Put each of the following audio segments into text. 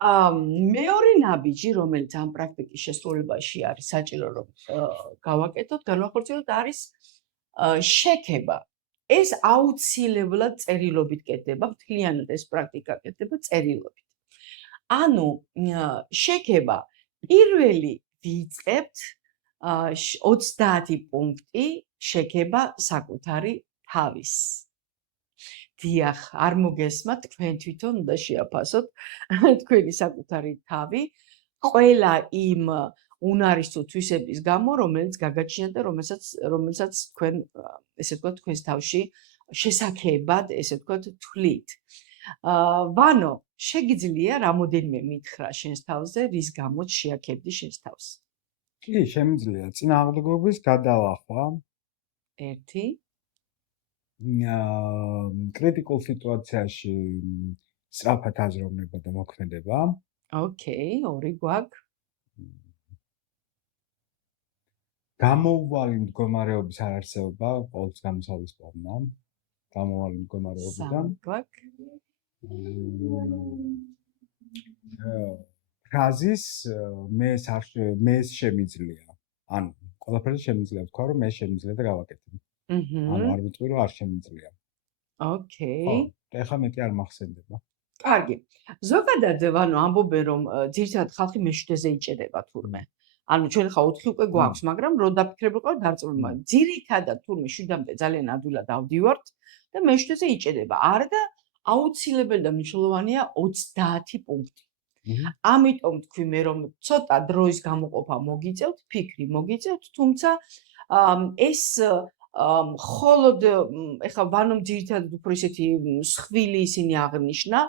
მეორე ნაბიჯი, რომელიც ამ პრაქტიკის შესრულებაში არის საჭირო, რომ გავაკეთოთ, განვახორციელოთ, არის შექება. ეს აუცილებლად წერილობით კეთდება, მთლიანად ეს პრაქტიკა კეთდება წერილობით. ანუ შექება პირველი ვიწყებთ 30 პუნქტი შექება საკუთარი თავის. დიახ, არ მოგესმათ, თქვენ თვითონ უნდა შეაფასოთ თქვენი საკუთარი თავი ყველა იმ უნარის თუ თვისების გამო, რომელიც გაგაჩნიათ და რომელსაც თქვენ ესე ვთქვათ, თქვენს თავში შესაქმებად, ესე ვთქვათ, თვლით. ვანო, შეგიძლია რამოდენიმე მითხრა შენს თავზე, რის გამოც შეაქებდი შენს თავს? კი, შემიძლია წინააღმდეგობის გადალახვა. 1 კრიტიკულ სიტუაციაში სწრაფად აზროვნება და მოქმედება. ოკეი, 2 გვაქვს. გამოუვალი მდგომარეობის არარსებობა, ყოველთვის გამოსავლის პოვნა. გამოუვალი მდგომარეობიდან. 3 გვაქვს. ფრაზის მე შემიძლია. ანუ ყველაფერზე შემიძლია ვთქვა, რომ მე შემიძლია და გავაკეთებ. ანუ არ ვიტყვი, რომ არ შემიძლია. ოკეი. ეხლა მეტი არ მახსენდება. კარგი. ზოგადად, ვანო, ამბობენ, რომ ძირითადად ხალხი მეშვიდეზე იჭერება თურმე. ანუ ჩვენ ხა 4 უკვე გვაქვს, მაგრამ რო დაფიქრებულიყო დარწმუნება. ძირითადად თურმე 7-მდე ძალიან ადვილად ავდივართ და მეშვიდეზე იჭერება. არა და აუცილებელი და მნიშვნელოვანია 30 პუნქტი. ამიტომ თქვი მე რომ ცოტა დროის გამოყოფა მოგიწევთ, ფიქრი მოგიწევთ, თუმცა ეს მხოლოდ ეხლა ვანომ ძირითადად უფრო ისეთი სხვილი ისინი აღნიშნა,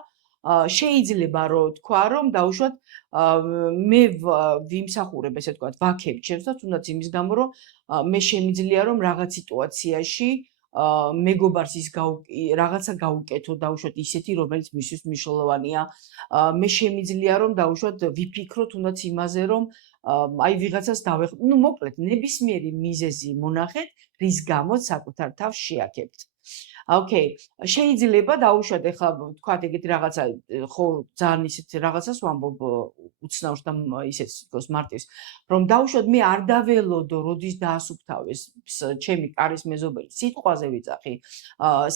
შეიძლება რომ თქვა რომ დაუშვათ მე ვიმსახურებ ესე ვთქვათ ვაქებ ჩემს და თუნდაც იმის გამო რომ მე შემიძლია რომ რაღაც სიტუაციაში მეგობარს ის რაღაცა გაუკეთო დაუშვათ ისეთი რომელიც მისთვის მნიშვნელოვანია მე შემიძლია რომ დაუშვათ ვიფიქრო თუნდაც იმაზე რომ აი ვიღაცას დავეხმაროთ ну მოკლედ ნებისმიერი მიზეზი მონახეთ რის გამოც საკუთარ თავს შეაქებთ ოკეი შეიძლება დაუშვათ ეხლა თქვათ ეგეთი რაღაცა ხო ძალიან ისეთ რაღაცას ვამბობ უცნაურს და ისეთ სიტყვას მარტივს რომ დაუშვათ მე არ დაველოდო როდის დაასუფთავეს ჩემი კარის მეზობელი სიტყვაზე ვიძახი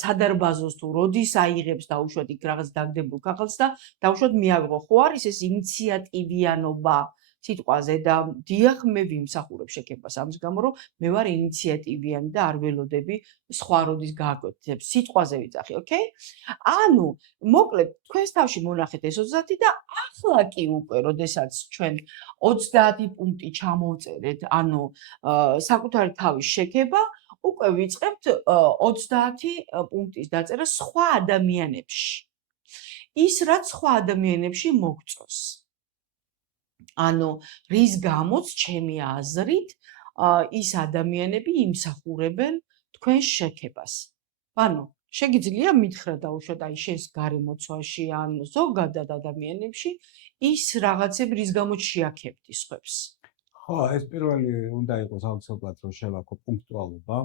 სადარბაზოს თუ როდის აიღებს დაუშვათ იქ რაღაც დაგდებულ ქაღალდს და დაუშვათ მე ავიღო ხო არის ეს ინიციატივიანობა სიტყვაზე და დიახ მე ვიმსახურებ შექებას ამის გამო რომ მე ვარ ინიციატივიანი და არ ველოდები სხვა როდის გააკვეთებს სიტყვაზე ვიძახი ოკეი ანუ მოკლედ თქვენს თავში მონახეთ ეს 30 და ახლა კი უკვე როდესაც ჩვენ 30 პუნქტი ჩამოვწერეთ ანუ საკუთარი თავის შექება უკვე ვიწყებთ 30 პუნქტის დაწერა სხვა ადამიანებში ის რაც სხვა ადამიანებში მოგწოს ანუ რის გამოც ჩემი აზრით ის ადამიანები იმსახურებენ თქვენს შექებას. ანუ შეგიძლია მითხრა დაუშვათ აი შენს გარემოცვაში ან ზოგადად ადამიანებში ის რაღაცები რის გამოც შეაქებთ სხვებს. ხო, ეს პირველი უნდა იყოს აუცილებლად რომ შევაქო პუნქტუალობა.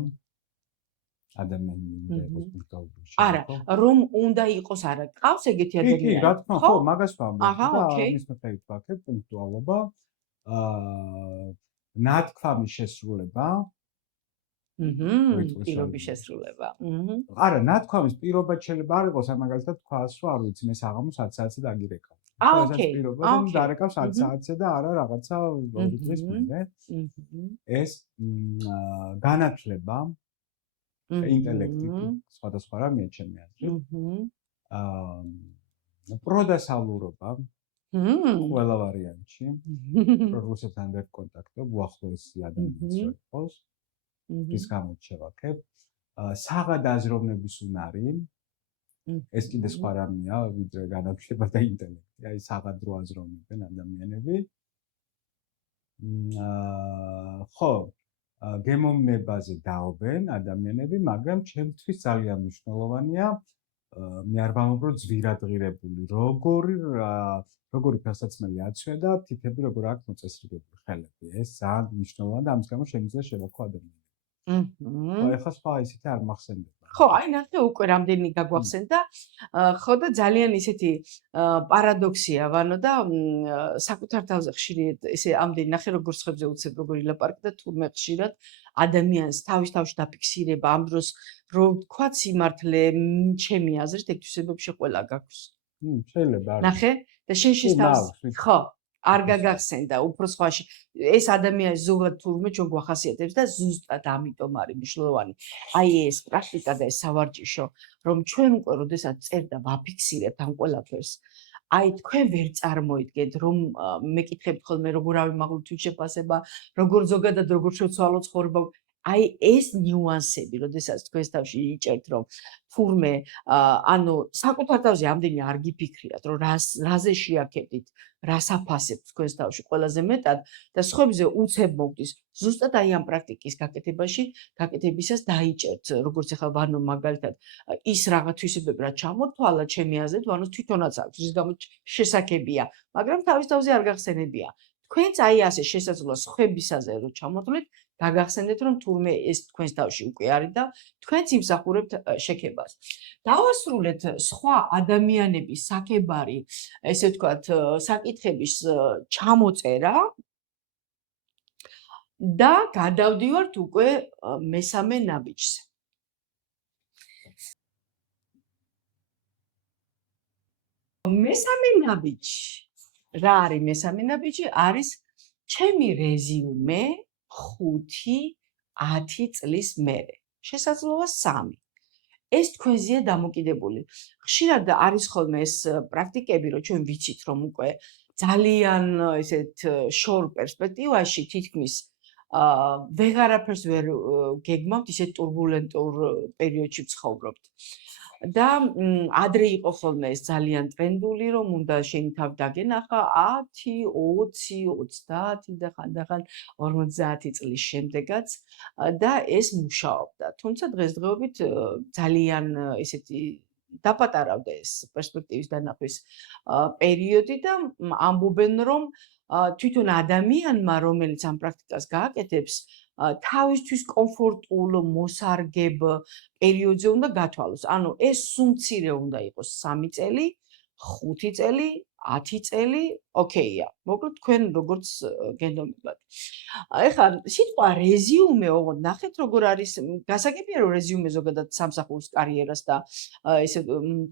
ადამიანი უნდა იყოს პუნქტუალური. არა, რომ უნდა იყოს არა, ყავს ეგეთი ადამიანი. კი, რა თქმა უნდა, ხო, მაგას ვამბობ და ოკეი. ამის მიხედვით ვაქებ პუნქტუალობა. ნათქვამის შესრულება. პირობის შესრულება. არა, ნათქვამის პირობად შეიძლება არ იყოს, მაგალითად თქვას, რომ არ ვიცი, მე საღამოს 10 საათზე დაგირეკავ. ოკეი. პირობა და დარეკავს 10 საათზე და არა რაღაცა 2 დღის მერე. ეს განათლება ინტელექტი სხვადასხვა რამეა ჩემი აზრით. პროდასალურობა ყველა ვარიანტში. რუსეთთან ვერ კონტაქტობ, უახლოესი ადამიანს რო იყოს. ის გამოც შევაქებ. საღად აზროვნების უნარი. ეს კიდე სხვა რამეა, ვიდრე განათლება და ინტელექტი. აი საღად რო აზროვნებენ ადამიანები. ხო გემოვნებაზე დაობენ ადამიანები, მაგრამ ჩემთვის ძალიან მნიშვნელოვანია მე არ ვამბობ რომ ძვირადღირებული, როგორი ფასაცმელი აცვია და თითები როგორ აქვს მოწესრიგებული ხელები. ეს ძალიან მნიშვნელოვანია და ამის გამო შემიძლია შევაქო ადამიანები. ხო, ეხლა სხვა ისეთი არ მახსენდება. ხო, აი ნახე უკვე რამდენი გაგვახსენდა. ხო და ძალიან ისეთი პარადოქსია, ვანო და საკუთარ თავზე ხშირად ესე ამდენი ნახე როგორ ხებზე უცებ როგორ ილაპარაკე და თურმე ხშირად ადამიანს თავის თავში დაფიქსირება ამ დროს რომ თქვა სიმართლე ჩემი აზრით ეგ თვისებებში ყველა გაქვს. შეიძლება არის. ნახე და შენ შის კი, თავს მაქვს, ვიცი. ხო არ გაგახსენდა უფრო სხვაში ეს ადამიანი ზოგად თურმე ჩვენ გვახასიათებს და ზუსტად ამიტომ არის მნიშვნელოვანი აი ეს პრაქტიკა და ეს სავარჯიშო რომ ჩვენ უკვე როდესაც წერ და ვაფიქსირებთ ამ ყველაფერს აი თქვენ ვერ წარმოიდგენთ რომ მეკითხებთ ხოლმე როგორ ავიმაღლოთ თვით შეფასება როგორ ზოგადად როგორ შევცვალოთ ცხოვრება აი ეს ნიუანსები როდესაც თქვენს თავში იჭერთ რომ თურმე ანუ საკუთარ თავზე ამდენი არ გიფიქრიათ რომ რაზე შეაქებდით რას აფასებთ თქვენს თავში ყველაზე მეტად და სხვებზე უცებ მოგდის ზუსტად აი ამ პრაქტიკის გაკეთებისას დაიჭერთ როგორც ახლა ვანო მაგალითად ის რაღაც თვისებები რაც ჩამოთვალა ჩემი აზრით ვანოს თვითონაც აქვს რის გამოც შესაძლებია მაგრამ თავის თავზე არ გახსენებია თქვენც აი ასე შესაძლოა სხვებისაზე რომ ჩამოთვლით გაგახსენდეთ რომ თურმე ეს თქვენს თავში უკვე არის და თქვენც იმსახურებთ შექებას. დავასრულეთ სხვა ადამიანების საკებარი, ესე ვთქვათ, საკითხების ჩამოწერა და გადავდივართ უკვე მესამე ნაბიჯზე. მესამე ნაბიჯი. რა არის მესამე ნაბიჯი? არის ჩემი რეზიუმე 5-10 წლის მერე. შესაძლოა 3. ეს თქვენზეა დამოკიდებული. ხშირად არის ხოლმე ეს პრაქტიკები, რომ ჩვენ ვიცით, რომ უკვე ძალიან ესეთ შორ პერსპექტივაში თითქმის ვეღარაფერს ვერ გეგმავთ, ისეთ турბულენტურ პერიოდში ვცხოვრობთ. და ადრე იყო ხოლმე ეს ძალიან ტრენდული, რომ უნდა შენი თავი დაგენახა 10, 20, 30 და ხანდახან 50 წლის შემდეგაც და ეს მუშაობდა. თუმცა დღესდღეობით ძალიან ესეთი დაპატარავდა ეს პერსპექტივის დანახვის პერიოდი და ამბობენ რომ თვითონ ადამიანმა რომელიც ამ პრაქტიკას გააკეთებს თავისთვის კომფორტულ მოსარგებ პერიოდზე უნდა გათვალოს. ანუ ეს სუმცირე უნდა იყოს 3 წელი, 5 წელი, 10 წელი, ოკეია. მოკლედ თქვენ როგორც გენდომებად. ეხლა სიტყვა რეზიუმე, ოღონდ ნახეთ როგორ არის გასაგებია რომ რეზიუმე ზოგადად სამსახურის კარიერას და ესე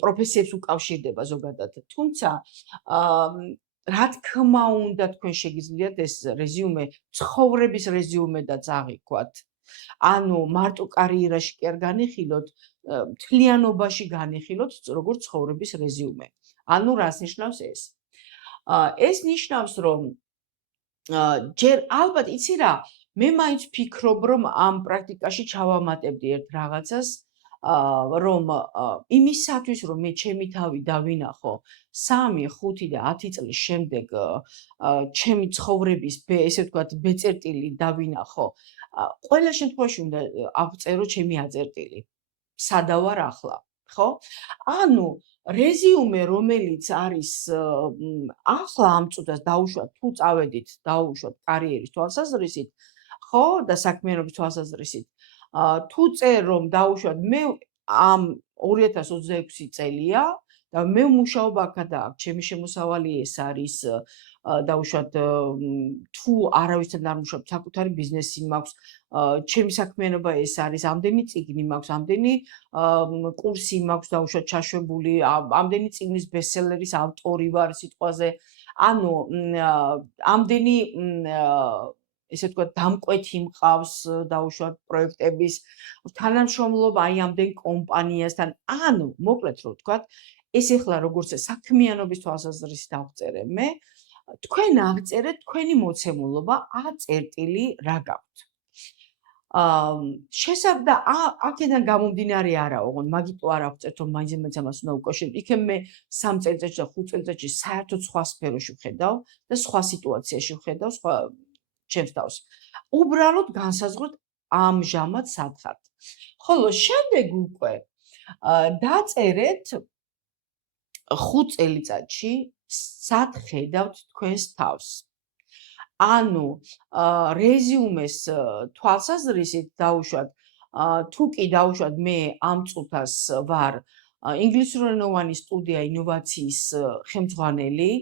პროფესიებს უკავშირდება ზოგადად. თუმცა რა თქმა უნდა თქვენ შეგიძლიათ ეს რეზიუმე ცხოვრების რეზიუმედაც აღიქვათ. ანუ მარტო კარიერაში კი არ განიხილოთ, მთლიანობაში განიხილოთ როგორც ცხოვრების რეზიუმე. ანუ რას ნიშნავს ეს? ეს ნიშნავს რომ ჯერ ალბათ იცი რა, მე მაინც ვფიქრობ რომ ამ პრაქტიკაში ჩავამატებდი ერთ რაღაცას რომ იმისათვის რომ მე ჩემი თავი დავინახო 3, 5 და 10 წლის შემდეგ ჩემი ცხოვრების ესე ვთქვათ ბეწერტილი დავინახო ყველა შემთხვევაში უნდა აღწერო ჩემი აწერტილი სადავარ ახლა ხო ანუ რეზიუმე რომელიც არის ახლა ამ წუთას დაუშვათ თუ წავედით დაუშვათ კარიერის თვალსაზრისით ხო და საქმიანობის თვალსაზრისით თუ წერ რომ დაუშვათ მე ამ 2026 წელია და მე მუშაობ აქადა აქ ჩემი შემოსავალი ეს არის დაუშვათ თუ არავისთან არ მუშაობ საკუთარი ბიზნესი მაქვს ჩემი საქმიანობა ეს არის ამდენი წიგნი მაქვს ამდენი კურსი მაქვს დაუშვათ ჩაშვებული ამდენი წიგნის ბესტსელერის ავტორი ვარ სიტყვაზე ანუ ამდენი ესე ვთქვათ, დამკვეთი მყავს დაუშვათ პროექტების თანამშრომლობა აი ამდენ კომპანიასთან. ანუ, მოკლედ რო ვთქვათ, ეს ახლა როგორც საქმიანობის თვალსაზრისით აღწერე მე, თქვენ აღწერეთ თქვენი მოცემულობა A-წერტილი რა გაქვთ. შესაბდა აქედან გამომდინარე არა, ოღონდ მაგიტო არ აღწერთ, რომ მაინც ამას უნდა უკავშიროთ. იქნებ მე 3 წელიწადში და 5 წელიწადში საერთოდ სხვა სფეროში ვხედავ და სხვა სიტუაციაში ვხედავ, სხვა ჩემს თავს. უბრალოდ განსაზღვრეთ ამჟამად სად ხართ. ხოლო შემდეგ უკვე დაწერეთ 5 წელიწადში სად ხედავთ თქვენს თავს. ანუ რეზიუმეს თვალსაზრისით დაუშვათ თუ კი დავუშვათ მე ამ წუთას ვარ ინგლისურენოვანი სტუდია ინოვაციის ხელმძღვანელი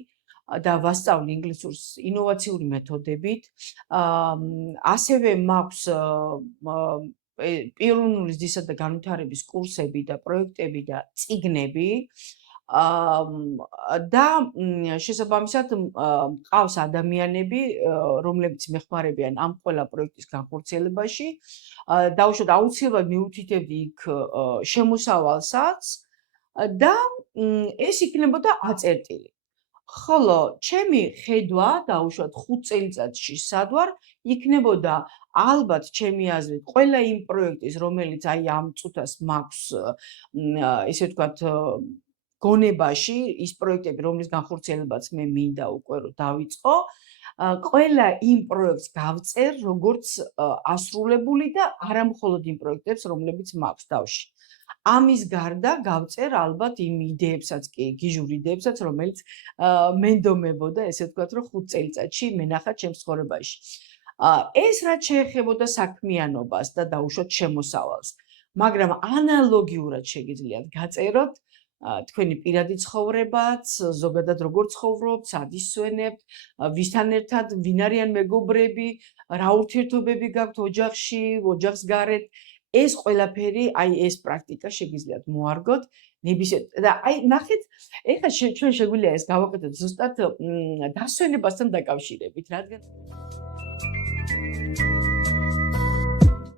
და ვასწავლი ინგლისურს ინოვაციური მეთოდებით. ასევე მაქვს პიროვნული ზრდისა და განვითარების კურსები და პროექტები და წიგნები. და შესაბამისად მყავს ადამიანები, რომლებიც მეხმარებიან ამ ყველა პროექტის განხორციელებაში. დავუშვათ აუცილებლად მიუთითებდი იქ შემოსავალსაც და ეს იქნებოდა აწერტილი. ხოლო ჩემი ხედვა დავუშვათ 5 წელიწადში სად ვარ, იქნებოდა ალბათ ჩემი აზრით ყველა იმ პროექტის, რომელიც აი ამ წუთას მაქვს ესე ვთქვათ გონებაში, ის პროექტები, რომლის განხორციელებაც მე მინდა უკვე რომ დავიწყო, ყველა იმ პროექტს გავწერ როგორც ასრულებული და არა მხოლოდ იმ პროექტებს, რომლებიც მაქვს თავში. ამის გარდა გავწერ ალბათ იმ იდეებსაც კი, გიჟურ იდეებსაც, რომელიც მენდომებოდა, ესე ვთქვათ, რომ 5 წელიწადში მენახა ჩემს ცხოვრებაში. ეს რაც შეეხებოდა საქმიანობას და დაუშვათ შემოსავალს, მაგრამ ანალოგიურად შეგიძლიათ გაწეროთ თქვენი პირადი ცხოვრებაც, ზოგადად როგორ ცხოვრობთ, სად ისვენებთ, ვისთან ერთად, ვინ არიან მეგობრები, რა ურთიერთობები გაქვთ ოჯახში, ოჯახს გარეთ. ეს ყველაფერი, აი ეს პრაქტიკა შეგიძლიათ მოარგოთ და აი ნახეთ, ეხლა ჩვენ შეგვიძლია ეს გავაკეთოთ ზუსტად დასვენებასთან დაკავშირებით, რადგან